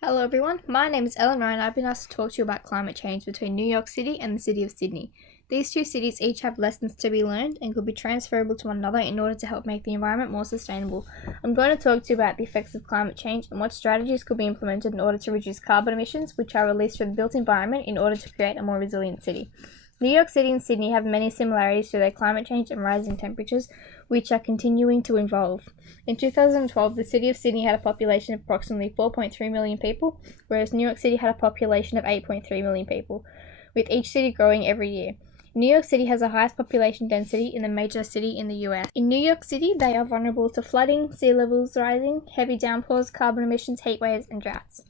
Hello everyone, my name is Eleanor and I've been asked to talk to you about climate change between New York City and the city of Sydney. These two cities each have lessons to be learned and could be transferable to one another in order to help make the environment more sustainable. I'm going to talk to you about the effects of climate change and what strategies could be implemented in order to reduce carbon emissions which are released from the built environment in order to create a more resilient city. New York City and Sydney have many similarities to their climate change and rising temperatures, which are continuing to evolve. In 2012, the city of Sydney had a population of approximately 4.3 million people, whereas New York City had a population of 8.3 million people, with each city growing every year. New York City has the highest population density in the major city in the US. In New York City, they are vulnerable to flooding, sea levels rising, heavy downpours, carbon emissions, heat waves, and droughts.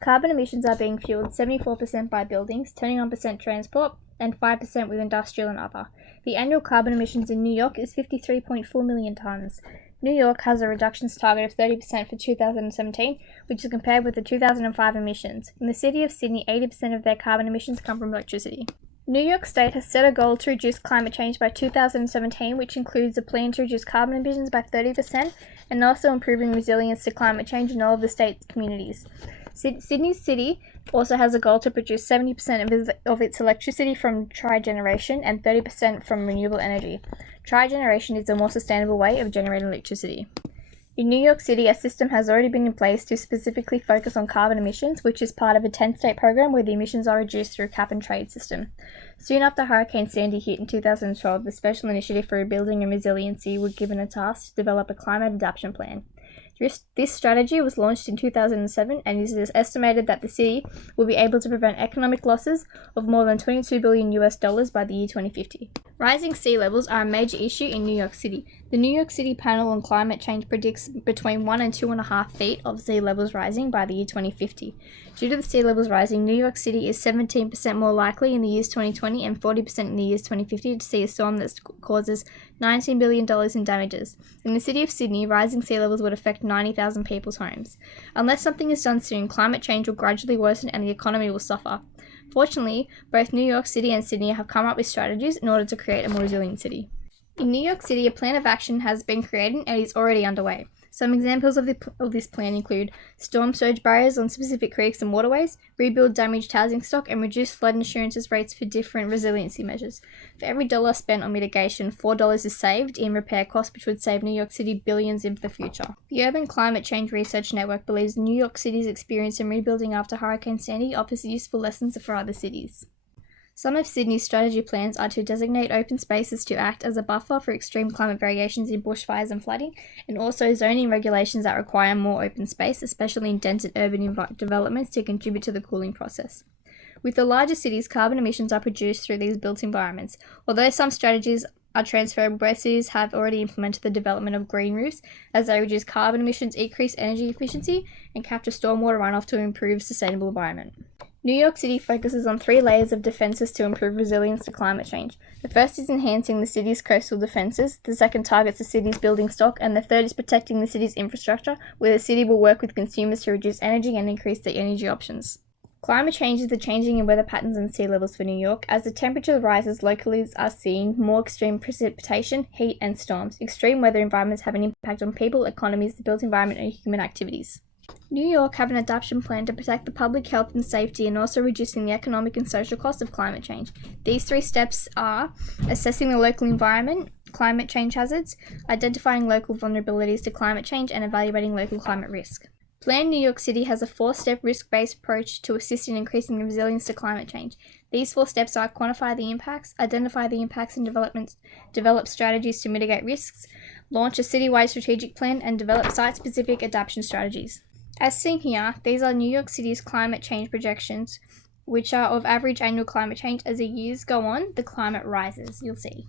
Carbon emissions are being fueled 74% by buildings, 21% transport, and 5% with industrial and other. The annual carbon emissions in New York is 53.4 million tonnes. New York has a reductions target of 30% for 2017, which is compared with the 2005 emissions. In the city of Sydney, 80% of their carbon emissions come from electricity. New York State has set a goal to reduce climate change by 2017, which includes a plan to reduce carbon emissions by 30% and also improving resilience to climate change in all of the state's communities. Sydney City also has a goal to produce 70% of its electricity from trigeneration and 30% from renewable energy. Trigeneration is a more sustainable way of generating electricity. In New York City, a system has already been in place to specifically focus on carbon emissions, which is part of a 10-state program where the emissions are reduced through a cap-and-trade system. Soon after Hurricane Sandy hit in 2012, the Special Initiative for Rebuilding and Resiliency was given a task to develop a climate adaptation plan. This strategy was launched in 2007 and it is estimated that the city will be able to prevent economic losses of more than $22 billion by the year 2050. Rising sea levels are a major issue in New York City. The New York City Panel on Climate Change predicts between 1 and 2.5 feet of sea levels rising by the year 2050. Due to the sea levels rising, New York City is 17% more likely in the years 2020 and 40% in the years 2050 to see a storm that causes $19 billion in damages. In the city of Sydney, rising sea levels would affect 90,000 people's homes. Unless something is done soon, climate change will gradually worsen and the economy will suffer. Fortunately, both New York City and Sydney have come up with strategies in order to create a more resilient city. In New York City, a plan of action has been created and is already underway. Some examples of this plan include storm surge barriers on specific creeks and waterways, rebuild damaged housing stock, and reduce flood insurance rates for different resiliency measures. For every dollar spent on mitigation, $4 is saved in repair costs, which would save New York City billions into the future. The Urban Climate Change Research Network believes New York City's experience in rebuilding after Hurricane Sandy offers useful lessons for other cities. Some of Sydney's strategy plans are to designate open spaces to act as a buffer for extreme climate variations in bushfires and flooding, and also zoning regulations that require more open space, especially in dense urban developments, to contribute to the cooling process. With the larger cities, carbon emissions are produced through these built environments. Although some strategies are transferable, both cities have already implemented the development of green roofs as they reduce carbon emissions, increase energy efficiency, and capture stormwater runoff to improve sustainable environment. New York City focuses on 3 layers of defenses to improve resilience to climate change. The first is enhancing the city's coastal defenses, the second targets the city's building stock, and the third is protecting the city's infrastructure, where the city will work with consumers to reduce energy and increase their energy options. Climate change is the changing in weather patterns and sea levels for New York. As the temperature rises, locally are seeing more extreme precipitation, heat, and storms. Extreme weather environments have an impact on people, economies, the built environment, and human activities. New York have an adaptation plan to protect the public health and safety and also reducing the economic and social costs of climate change. These 3 steps are assessing the local environment, climate change hazards, identifying local vulnerabilities to climate change, and evaluating local climate risk. Plan New York City has a 4-step risk-based approach to assist in increasing the resilience to climate change. These 4 steps are quantify the impacts, identify the impacts and develop strategies to mitigate risks, launch a citywide strategic plan, and develop site-specific adaptation strategies. As seen here, these are New York City's climate change projections, which are of average annual climate change. As the years go on, the climate rises, you'll see.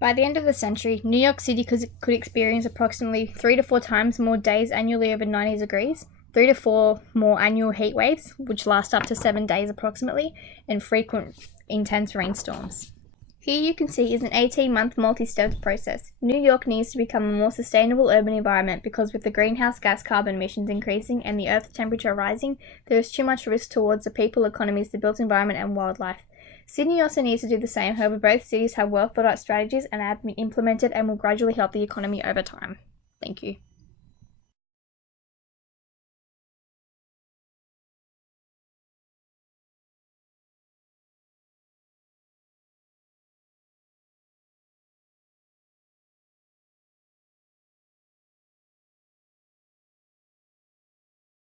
By the end of the century, New York City could experience approximately 3 to 4 times more days annually over 90 degrees, 3 to 4 more annual heat waves, which last up to 7 days approximately, and frequent intense rainstorms. Here you can see is an 18-month multi-step process. New York needs to become a more sustainable urban environment because with the greenhouse gas carbon emissions increasing and the Earth's temperature rising, there is too much risk towards the people, economies, the built environment, and wildlife. Sydney also needs to do the same, however both cities have well thought out strategies and have been implemented and will gradually help the economy over time. Thank you.